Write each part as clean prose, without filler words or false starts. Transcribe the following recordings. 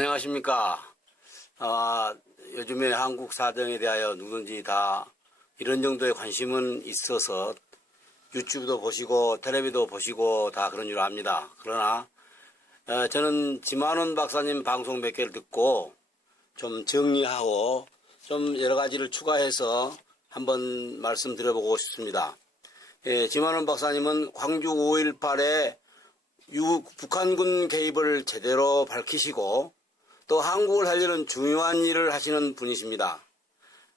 안녕하십니까. 요즘에 한국 사정에 대하여 누구든지 다 이런 정도의 관심은 있어서 유튜브도 보시고 텔레비도 보시고 다 그런 줄 압니다. 그러나 저는 지만원 박사님 방송 몇 개를 듣고 좀 정리하고 좀 여러 가지를 추가해서 한번 말씀드려보고 싶습니다. 지만원 박사님은 광주 5.18에 북한군 개입을 제대로 밝히시고 또 한국을 살리는 중요한 일을 하시는 분이십니다.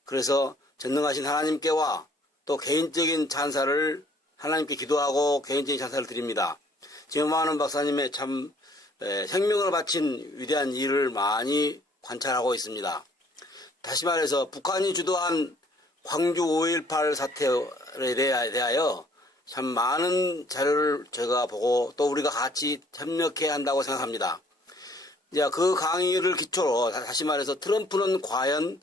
그래서 전능하신 하나님께와 또 개인적인 찬사를 하나님께 기도하고 개인적인 찬사를 드립니다. 지만원 박사님의 참 생명을 바친 위대한 일을 많이 관찰하고 있습니다. 다시 말해서 북한이 주도한 광주 5.18 사태에 대하여 참 많은 자료를 제가 보고 또 우리가 같이 협력해야 한다고 생각합니다. 이제 그 강의를 기초로 다시 말해서 트럼프는 과연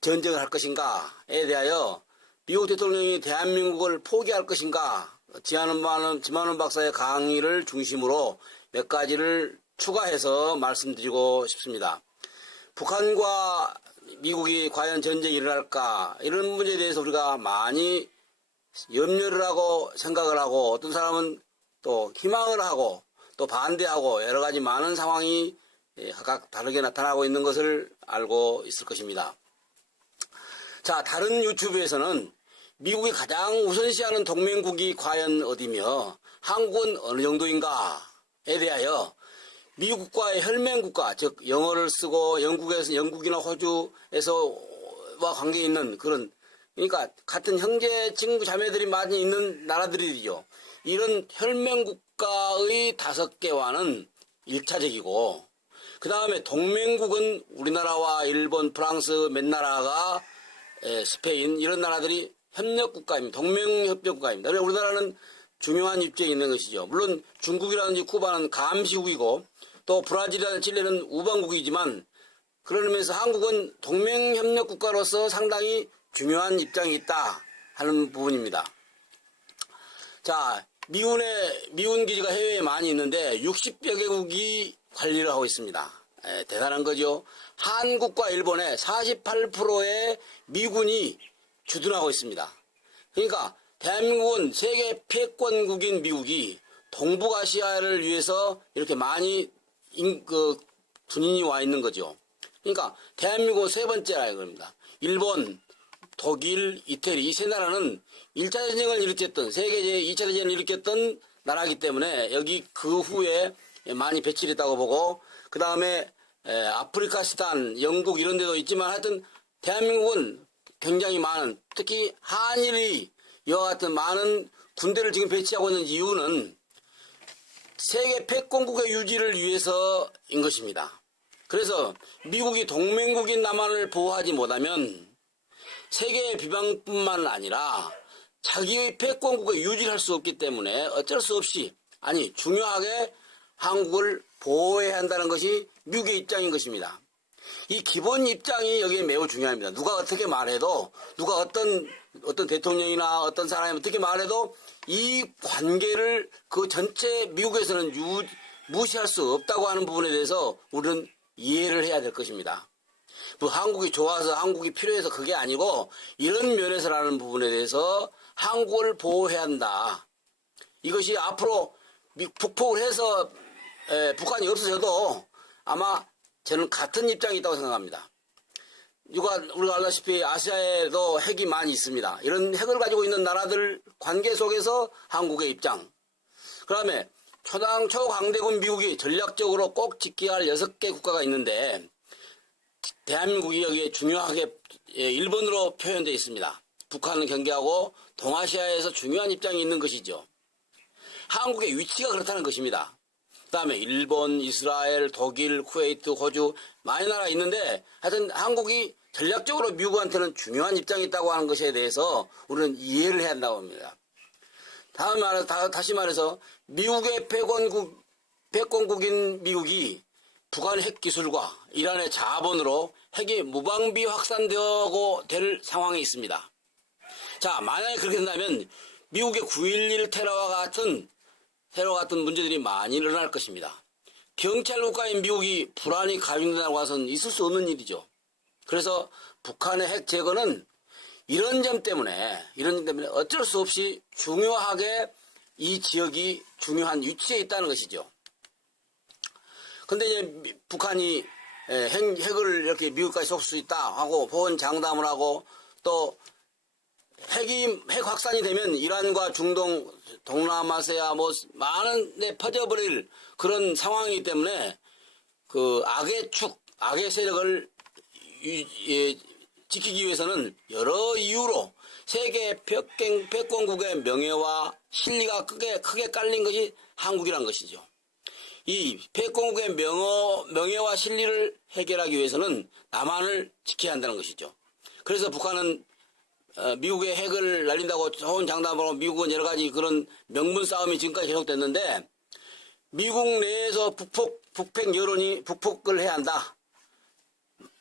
전쟁을 할 것인가에 대하여 미국 대통령이 대한민국을 포기할 것인가 지만원 박사의 강의를 중심으로 몇 가지를 추가해서 말씀드리고 싶습니다. 북한과 미국이 과연 전쟁이 일어날까 이런 문제에 대해서 우리가 많이 염려를 하고 생각을 하고 어떤 사람은 또 희망을 하고 또 반대하고 여러 가지 많은 상황이 각각 다르게 나타나고 있는 것을 알고 있을 것입니다. 자, 다른 유튜브에서는 미국이 가장 우선시하는 동맹국이 과연 어디며 한국은 어느 정도인가에 대하여 미국과의 혈맹국가, 즉 영어를 쓰고 영국이나 호주에서와 관계 있는 그런 그러니까 같은 형제 친구 자매들이 많이 있는 나라들이죠. 이런 혈맹국가의 5개와는 1차적이고 그 다음에 동맹국은 우리나라와 일본, 프랑스 몇 나라가 스페인 이런 나라들이 협력국가입니다. 동맹협력국가입니다. 그래서 우리나라는 중요한 입장이 있는 것이죠. 물론 중국이라든지 쿠바는 감시국이고 또 브라질이라든지 칠레는 우방국이지만 그러면서 한국은 동맹협력국가로서 상당히 중요한 입장이 있다 하는 부분입니다. 자, 미군 기지가 해외에 많이 있는데 60여 개국이 관리를 하고 있습니다. 대단한 거죠. 한국과 일본의 48%의 미군이 주둔하고 있습니다. 그러니까 대한민국은 세계 패권국인 미국이 동북아시아를 위해서 이렇게 많이 군인이 와 있는 거죠. 그러니까 대한민국은 세 번째라 이겁니다. 일본, 독일, 이태리 이 세 나라는 1차 전쟁을 일으켰던 세계 제2차 전쟁을 일으켰던 나라이기 때문에 여기 그 후에 많이 배치를 했다고 보고 그 다음에 아프리카스탄, 영국 이런 데도 있지만 하여튼 대한민국은 굉장히 많은 특히 한일이 이와 같은 많은 군대를 지금 배치하고 있는 이유는 세계 패권국의 유지를 위해서인 것입니다. 그래서 미국이 동맹국인 남한을 보호하지 못하면 세계의 비방뿐만 아니라 자기의 패권국을 유지할 수 없기 때문에 어쩔 수 없이 중요하게 한국을 보호해야 한다는 것이 미국의 입장인 것입니다. 이 기본 입장이 여기에 매우 중요합니다. 누가 어떻게 말해도 누가 어떤 대통령이나 어떤 사람이 어떻게 말해도 이 관계를 그 전체 미국에서는 무시할 수 없다고 하는 부분에 대해서 우리는 이해를 해야 될 것입니다. 뭐 한국이 좋아서 한국이 필요해서 그게 아니고 이런 면에서라는 부분에 대해서 한국을 보호해야 한다. 이것이 앞으로 북폭을 해서 북한이 없어져도 아마 저는 같은 입장이 있다고 생각합니다. 우리가 알다시피 아시아에도 핵이 많이 있습니다. 이런 핵을 가지고 있는 나라들 관계 속에서 한국의 입장. 그 다음에 초강대군 미국이 전략적으로 꼭 지켜야 할 6개 국가가 있는데 대한민국이 여기에 중요하게 1번으로 표현되어 있습니다. 북한을 경계하고 동아시아에서 중요한 입장이 있는 것이죠. 한국의 위치가 그렇다는 것입니다. 그 다음에 일본, 이스라엘, 독일, 쿠웨이트, 호주 많은 나라가 있는데 하여튼 한국이 전략적으로 미국한테는 중요한 입장이 있다고 하는 것에 대해서 우리는 이해를 해야 한다고 합니다. 다시 말해서 미국의 패권국인 미국이 북한 핵 기술과 이란의 자본으로 핵이 무방비 확산되고 될 상황에 있습니다. 자, 만약에 그렇게 된다면 미국의 9.11 테러와 같은 문제들이 많이 일어날 것입니다. 경찰 국가인 미국이 불안이 가중된다고 해서는 있을 수 없는 일이죠. 그래서 북한의 핵 제거는 이런 점 때문에 어쩔 수 없이 중요하게 이 지역이 중요한 위치에 있다는 것이죠. 근데 이제 북한이 핵을 이렇게 미국까지 쏠 수 있다 하고 보훈 장담을 하고 또 핵 확산이 되면 이란과 중동, 동남아시아 뭐 많은 데 퍼져버릴 그런 상황이기 때문에 그 악의 세력을 지키기 위해서는 여러 이유로 세계 패권국의 명예와 실리가 크게 깔린 것이 한국이란 것이죠. 이 패권국의 명예와 실리를 해결하기 위해서는 남한을 지켜야 한다는 것이죠. 그래서 북한은 미국의 핵을 날린다고 호언장담하고 미국은 여러 가지 그런 명분 싸움이 지금까지 계속됐는데 미국 내에서 북핵 여론이 북폭을 해야 한다.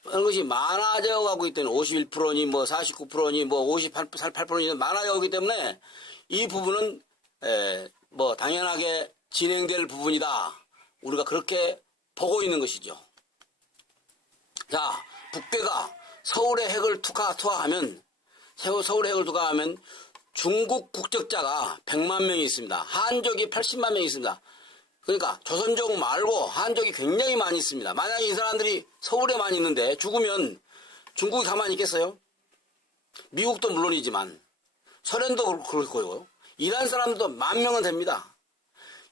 그런 것이 많아져 가고 있기 때문에 51%니 뭐 49%니 뭐 58%니 많아져 가기 때문에 이 부분은 뭐 당연하게 진행될 부분이다. 우리가 그렇게 보고 있는 것이죠. 자, 북괴가 서울의 핵을 투하하면 서울의 핵을 투하하면 중국 국적자가 100만 명이 있습니다. 한족이 80만 명이 있습니다. 그러니까 조선족 말고 한족이 굉장히 많이 있습니다. 만약에 이 사람들이 서울에만 있는데 죽으면 중국이 가만히 있겠어요? 미국도 물론이지만 소련도 그럴 거고요. 이란 사람들도 10,000명은 됩니다.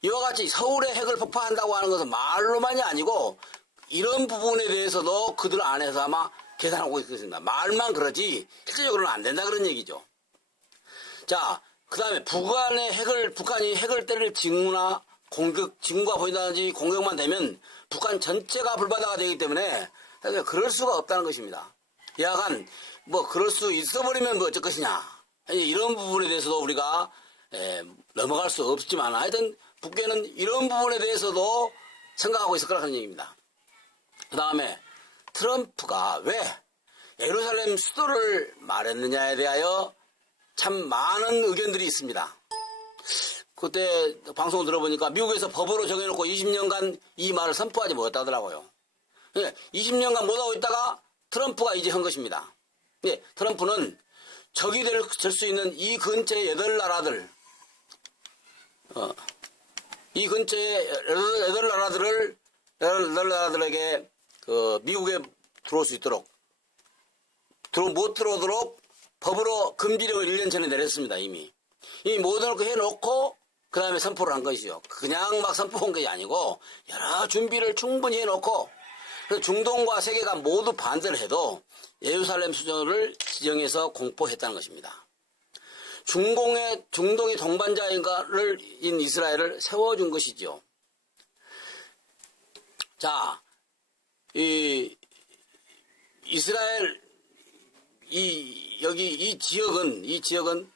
이와 같이 서울에 핵을 폭파한다고 하는 것은 말로만이 아니고 이런 부분에 대해서도 그들 안에서 아마 계산하고 있겠습니다. 말만 그러지 실제적으로는 안 된다 그런 얘기죠. 자, 그 다음에 북한이 핵을 때릴 징후가 보인다든지 공격만 되면 북한 전체가 불바다가 되기 때문에 그럴 수가 없다는 것입니다. 여하간 뭐 그럴 수 있어버리면 뭐 어쩔 것이냐 이런 부분에 대해서도 우리가 넘어갈 수 없지만 하여튼 북괴는 이런 부분에 대해서도 생각하고 있을 거라는 얘기입니다. 그 다음에 트럼프가 왜 예루살렘 수도를 말했느냐에 대하여 참 많은 의견들이 있습니다. 그때 방송을 들어보니까 미국에서 법으로 정해놓고 20년간 이 말을 선포하지 못하더라고요. 20년간 못하고 있다가 트럼프가 이제 한 것입니다. 트럼프는 적이 될 수 있는 이 근처의 8나라들, 이 근처의 8나라들에게 미국에 들어올 수 있도록, 못 들어오도록 법으로 금지령을 1년 전에 내렸습니다, 이미. 이 모든 걸 해놓고, 그 다음에 선포를 한 것이죠. 그냥 막 선포한 것이 아니고, 여러 준비를 충분히 해놓고, 그래서 중동과 세계가 모두 반대를 해도 예루살렘 수도를 지정해서 공포했다는 것입니다. 중동의 동반자인 이스라엘을 세워준 것이죠. 자, 이스라엘, 이 지역은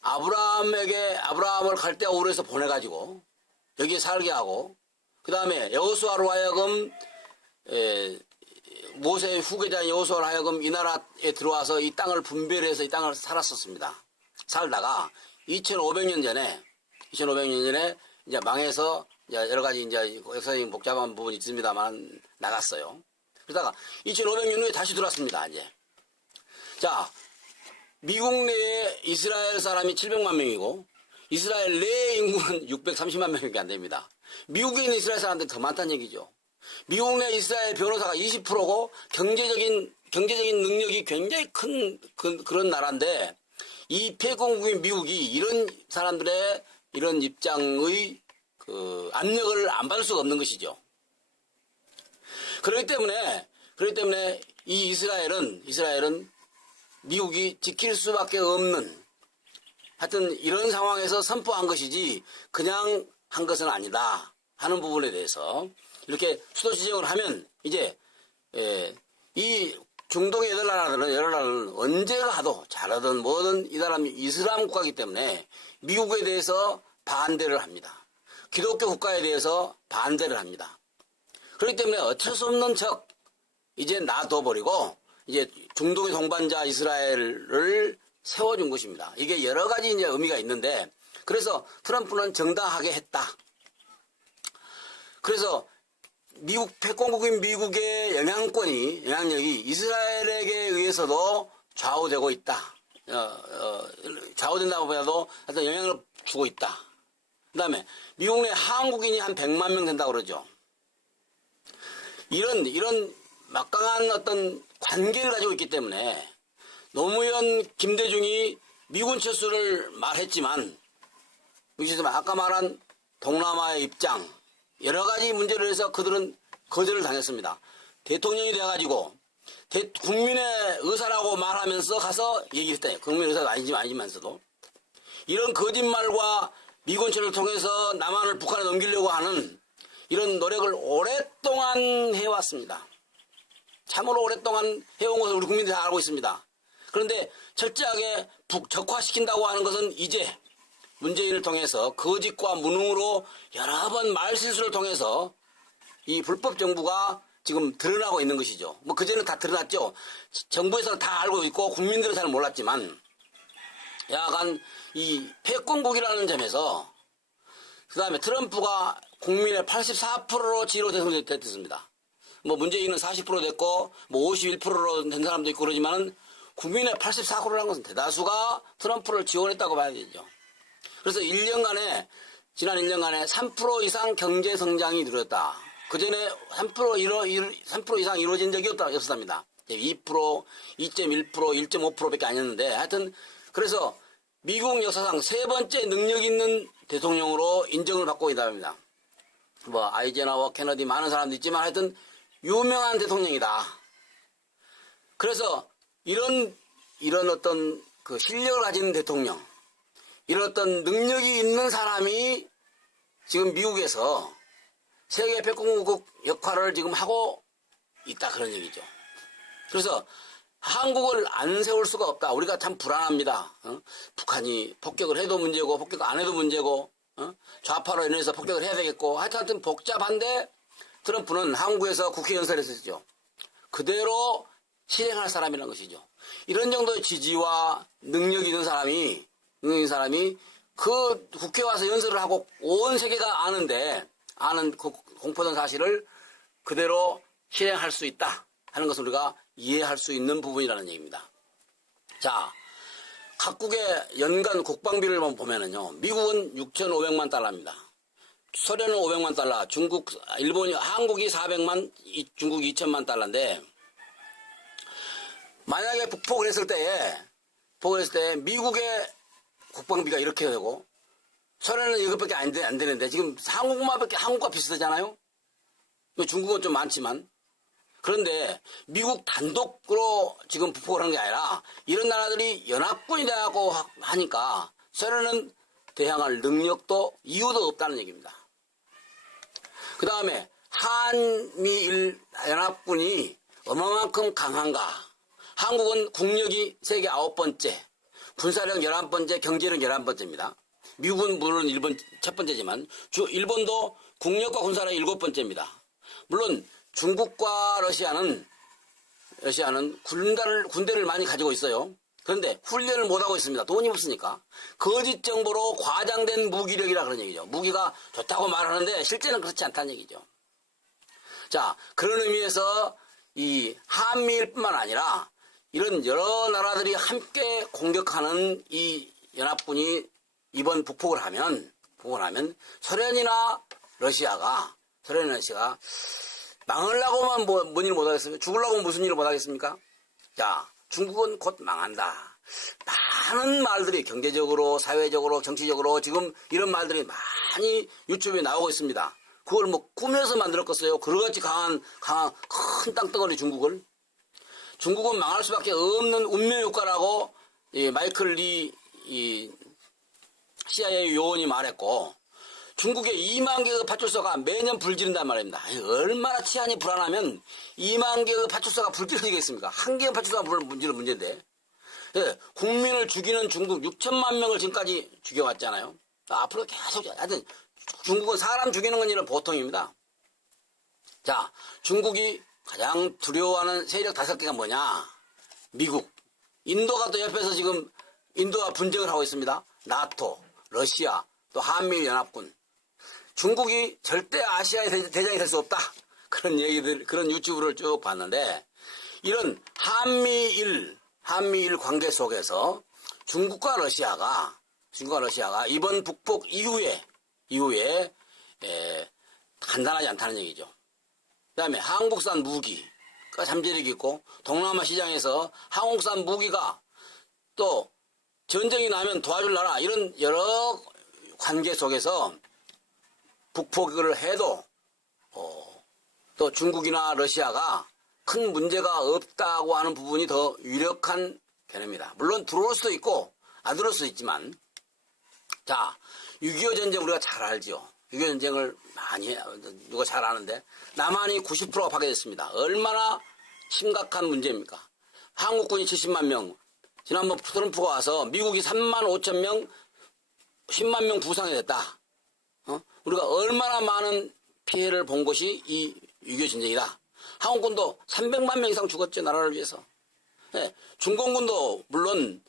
아브라함을 갈대아 우르에서 보내가지고 여기에 살게 하고 그 다음에 여호수아로 하여금 모세의 후계자인 여호수아로 하여금 이 나라에 들어와서 이 땅을 분별해서 이 땅을 살았었습니다. 살다가 2500년 전에 이제 망해서 이제 여러 가지 이제 역사적인 복잡한 부분이 있습니다만 나갔어요. 그러다가 2500년 후에 다시 들어왔습니다. 이제 자. 미국 내에 이스라엘 사람이 700만 명이고 이스라엘 내 인구는 630만 명밖에 안 됩니다. 미국에 있는 이스라엘 사람들이 더 많다는 얘기죠. 미국 내 이스라엘 변호사가 20%고 경제적인 능력이 굉장히 큰 그런 나라인데 이 패권국인 미국이 이런 사람들의 이런 입장의 압력을 안 받을 수가 없는 것이죠. 그렇기 때문에 이 이스라엘은 미국이 지킬 수밖에 없는 하여튼 이런 상황에서 선포한 것이지 그냥 한 것은 아니다 하는 부분에 대해서 이렇게 수도 지정을 하면 이제 이 중동의 여러 나라들은 언제 가도 잘하든 뭐든 이 사람이 이슬람 국가이기 때문에 미국에 대해서 반대를 합니다. 기독교 국가에 대해서 반대를 합니다. 그렇기 때문에 어쩔 수 없는 척 이제 놔둬버리고 이제 중동의 동반자 이스라엘을 세워준 것입니다. 이게 여러 가지 이제 의미가 있는데, 그래서 트럼프는 정당하게 했다. 그래서 미국 패권국인 미국의 영향력이 이스라엘에게 의해서도 좌우되고 있다. 좌우된다고 보다도 하여튼 영향을 주고 있다. 그 다음에 미국 내 한국인이 한 100만 명 된다고 그러죠. 이런 막강한 어떤 관계를 가지고 있기 때문에 노무현, 김대중이 미군 철수를 말했지만 아까 말한 동남아의 입장 여러 가지 문제를 해서 그들은 거절을 당했습니다. 대통령이 돼가지고 국민의 의사라고 말하면서 가서 얘기를 했다. 국민의 의사도 아니지만서도 이런 거짓말과 미군 철수를 통해서 남한을 북한에 넘기려고 하는 이런 노력을 오랫동안 해왔습니다. 참으로 오랫동안 해온 것을 우리 국민들이 다 알고 있습니다. 그런데 철저하게 북적화시킨다고 하는 것은 이제 문재인을 통해서 거짓과 무능으로 여러 번 말실수를 통해서 이 불법 정부가 지금 드러나고 있는 것이죠. 뭐 그전에는 다 드러났죠. 정부에서는 다 알고 있고 국민들은 잘 몰랐지만 약간 이 패권국이라는 점에서 그 다음에 트럼프가 국민의 84%로 지로 대통령이 됐습니다. 뭐 문재인은 40% 됐고 뭐 51%로 된 사람도 있고 그러지만은 국민의 84%라는 것은 대다수가 트럼프를 지원했다고 봐야 되죠. 그래서 지난 1년간에 3% 이상 경제 성장이 이루어졌다. 그 전에 3% 이상 이루어진 적이 없었답니다. 2%, 2.1%, 1.5%밖에 아니었는데 하여튼 그래서 미국 역사상 세 번째 능력 있는 대통령으로 인정을 받고 있다 합니다. 뭐 아이젠하워, 케너디 많은 사람도 있지만 하여튼 유명한 대통령이다. 그래서 이런 어떤 그 실력을 가진 대통령, 이런 어떤 능력이 있는 사람이 지금 미국에서 세계 패권국 역할을 지금 하고 있다 그런 얘기죠. 그래서 한국을 안 세울 수가 없다. 우리가 참 불안합니다. 북한이 폭격을 해도 문제고 폭격 안 해도 문제고 좌파로 인해서 폭격을 해야 되겠고 하여튼 복잡한데 트럼프는 한국에서 국회 연설했었죠. 그대로 실행할 사람이라는 것이죠. 이런 정도의 지지와 능력이 있는 사람이 그 국회에 와서 연설을 하고 온 세계가 아는 그 공포된 사실을 그대로 실행할 수 있다 하는 것을 우리가 이해할 수 있는 부분이라는 얘기입니다. 자, 각국의 연간 국방비를 보면은요, 미국은 6,500만 달러입니다. 소련은 500만 달러, 한국이 400만, 중국이 2,000만 달러인데, 만약에 북폭을 했을 때에 미국의 국방비가 이렇게 되고, 소련은 이것밖에 안 되는데, 지금 한국과 비슷하잖아요? 중국은 좀 많지만. 그런데 미국 단독으로 지금 북폭을 한 게 아니라 이런 나라들이 연합군이 되고 하니까 소련은 대항할 능력도 이유도 없다는 얘기입니다. 그 다음에 한미일 연합군이 얼마만큼 강한가. 한국은 국력이 세계 9번째, 군사력 11번째, 경제력 11번째입니다. 미국은 물론 일본 첫 번째지만 일본도 국력과 군사력 7번째입니다. 물론 중국과 러시아는 군대를 많이 가지고 있어요. 그런데 훈련을 못하고 있습니다. 돈이 없으니까. 거짓 정보로 과장된 무기력이라 그런 얘기죠. 무기가 좋다고 말하는데 실제는 그렇지 않다는 얘기죠. 자, 그런 의미에서 이 한미일뿐만 아니라 이런 여러 나라들이 함께 공격하는 이 연합군이 이번 북폭을 하면 소련이나 러시아가 망하려고만 뭔 일을 못하겠습니까? 죽으려고 무슨 일을 못하겠습니까? 자, 중국은 곧 망한다. 많은 말들이 경제적으로, 사회적으로, 정치적으로 지금 이런 말들이 많이 유튜브에 나오고 있습니다. 그걸 뭐 꾸며서 만들었겠어요? 그렇게 강한 큰 땅덩어리 중국은 망할 수밖에 없는 운명의 국가라고 마이클 리 CIA 요원이 말했고, 중국의 2만 개의 파출소가 매년 불지른단 말입니다. 얼마나 치안이 불안하면 2만 개의 파출소가 불지르겠습니까? 한 개의 파출소가 불지르는 문제인데. 예, 국민을 죽이는 중국 6천만 명을 지금까지 죽여왔잖아요. 앞으로 계속, 하여튼 중국은 사람 죽이는 건 일은 보통입니다. 자, 중국이 가장 두려워하는 세력 5개가 뭐냐? 미국. 인도가 또 옆에서 지금 인도와 분쟁을 하고 있습니다. 나토, 러시아, 또 한미일 연합군. 중국이 절대 아시아의 대장이 될 수 없다. 그런 얘기들, 그런 유튜브를 쭉 봤는데, 이런 한미일 관계 속에서 중국과 러시아가 이번 북폭 이후에 간단하지 않다는 얘기죠. 그 다음에 한국산 무기가 잠재력이 있고, 동남아 시장에서 한국산 무기가 또 전쟁이 나면 도와줄 나라, 이런 여러 관계 속에서 북폭을 해도 또 중국이나 러시아가 큰 문제가 없다고 하는 부분이 더 유력한 개념이다. 물론 들어올 수도 있고 안 들어올 수도 있지만, 자, 6.25 전쟁 우리가 잘 알죠. 6.25 전쟁을 많이 누가 잘 아는데 남한이 90%가 파괴됐습니다. 얼마나 심각한 문제입니까? 한국군이 70만 명, 지난번 트럼프가 와서 미국이 3만 5천 명, 10만 명 부상이 됐다. 우리가 얼마나 많은 피해를 본 것이 이 6.25 전쟁이다. 한국군도 300만 명 이상 죽었죠. 나라를 위해서. 예, 중공군도 물론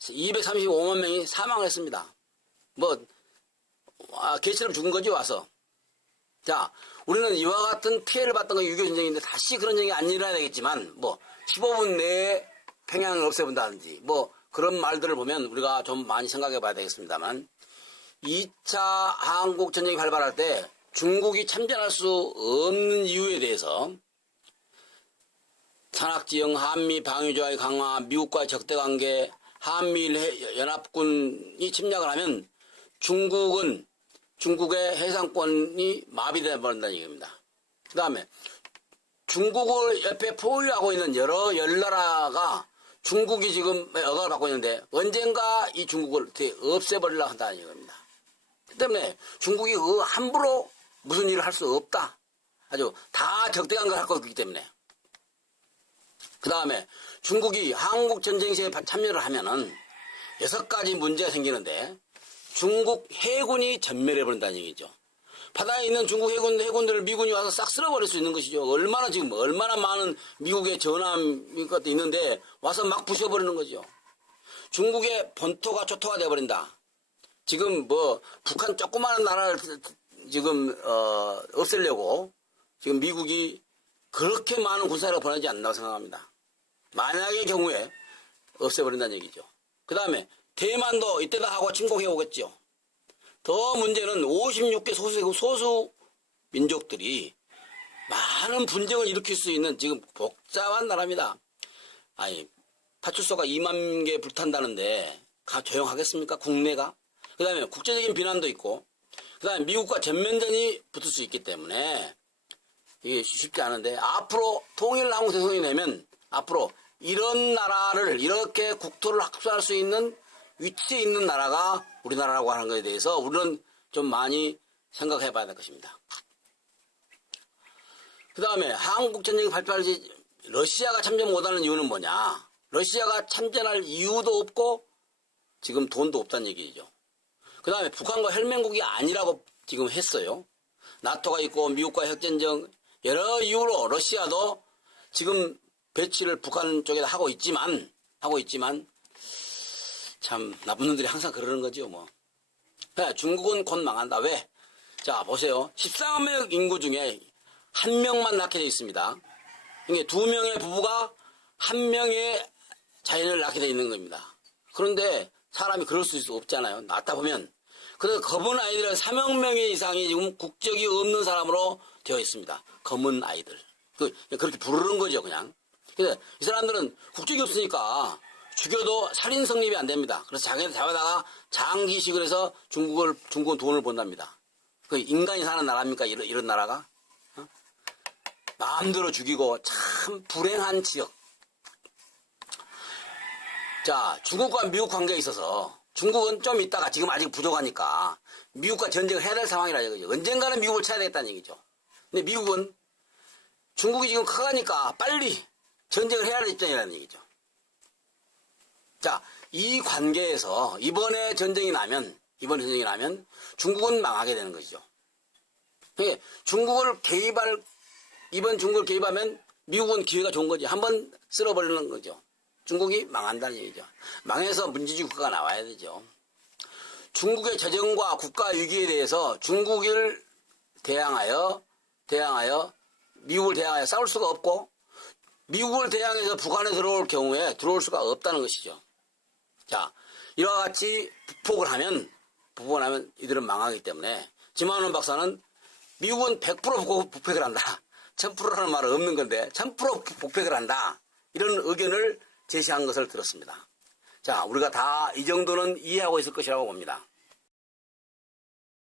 235만 명이 사망을 했습니다. 개처럼 죽은 거지 와서. 자, 우리는 이와 같은 피해를 봤던 건 6.25 전쟁인데 다시 그런 전쟁이 안 일어나야 되겠지만 15분 내에 평양을 없애본다든지 그런 말들을 보면 우리가 좀 많이 생각해 봐야 되겠습니다만, 2차 한국 전쟁이 발발할 때 중국이 참전할 수 없는 이유에 대해서 산악지형 한미 방위조약의 강화, 미국과의 적대관계, 한미일 연합군이 침략을 하면 중국의 해상권이 마비되어 버린다는 얘기입니다. 그 다음에 중국을 옆에 포위하고 있는 여러 열나라가 중국이 지금 억압을 받고 있는데 언젠가 이 중국을 없애버리려고 한다는 얘기입니다. 그 때문에 중국이 함부로 무슨 일을 할 수 없다. 아주 다 적대관계를 할 거기 때문에. 그 다음에 중국이 한국 전쟁시에 참여를 하면은 6가지 문제가 생기는데, 중국 해군이 전멸해버린다는 얘기죠. 바다에 있는 중국 해군들을 미군이 와서 싹 쓸어버릴 수 있는 것이죠. 얼마나 많은 미국의 전함 것도 있는데 와서 막 부셔버리는 거죠. 중국의 본토가 초토화 되어버린다. 지금 북한 조그마한 나라를 지금 없애려고 지금 미국이 그렇게 많은 군사력을 보내지 않는다고 생각합니다. 만약의 경우에 없애버린다는 얘기죠. 그 다음에 대만도 이때다 하고 침공해 오겠죠. 더 문제는 56개 소수 민족들이 많은 분쟁을 일으킬 수 있는 지금 복잡한 나라입니다. 파출소가 2만 개 불탄다는데 조용하겠습니까? 국내가? 그 다음에 국제적인 비난도 있고, 그 다음에 미국과 전면전이 붙을 수 있기 때문에 이게 쉽지 않은데, 앞으로 통일한국 대통령이 되면 앞으로 이런 나라를 이렇게 국토를 확보할 수 있는 위치에 있는 나라가 우리나라라고 하는 것에 대해서 우리는 좀 많이 생각해 봐야 될 것입니다. 그 다음에 한국전쟁이 발발할지 러시아가 참전 못하는 이유는 뭐냐? 러시아가 참전할 이유도 없고 지금 돈도 없다는 얘기죠. 그 다음에 북한과 혈맹국이 아니라고 지금 했어요. 나토가 있고 미국과 핵전쟁 여러 이유로 러시아도 지금 배치를 북한 쪽에다 하고 있지만 참 나쁜 놈들이 항상 그러는 거죠. 중국은 곧 망한다. 왜? 자, 보세요. 14명 인구 중에 1명만 낳게 되어 있습니다. 이게 2명의 부부가 1명의 자연을 낳게 되어 있는 겁니다. 그런데 사람이 그럴 수 없잖아요. 낳다 보면. 그래서 검은 아이들은 3억 명 이상이 지금 국적이 없는 사람으로 되어 있습니다. 검은 아이들. 그렇게 부르는 거죠, 그냥. 그래서 이 사람들은 국적이 없으니까 죽여도 살인 성립이 안 됩니다. 그래서 자기들 잡아다가 장기식을 해서 중국은 돈을 번답니다. 그 인간이 사는 나라입니까? 이런 나라가? 마음대로 죽이고 참 불행한 지역. 자, 중국과 미국 관계에 있어서 중국은 좀 있다가 지금 아직 부족하니까 미국과 전쟁을 해야 될 상황이라 이거죠. 언젠가는 미국을 쳐야 되겠다는 얘기죠. 근데 미국은 중국이 지금 커가니까 빨리 전쟁을 해야 할 입장이라는 얘기죠. 자, 이 관계에서 이번에 전쟁이 나면 중국은 망하게 되는 것이죠. 이번 중국을 개입하면 미국은 기회가 좋은 거지. 한번 쓸어버리는 거죠. 중국이 망한다는 얘기죠. 망해서 민주주의 국가가 나와야 되죠. 중국의 재정과 국가 위기에 대해서 중국을 대항하여 미국을 대항하여 싸울 수가 없고 미국을 대항해서 북한에 들어올 경우에 들어올 수가 없다는 것이죠. 자, 이와 같이 북폭을 하면 이들은 망하기 때문에 지만원 박사는 미국은 100% 북폭을 한다. 1000%라는 말은 없는 건데 1000% 북폭을 한다. 이런 의견을 제시한 것을 들었습니다. 자, 우리가 다 이 정도는 이해하고 있을 것이라고 봅니다.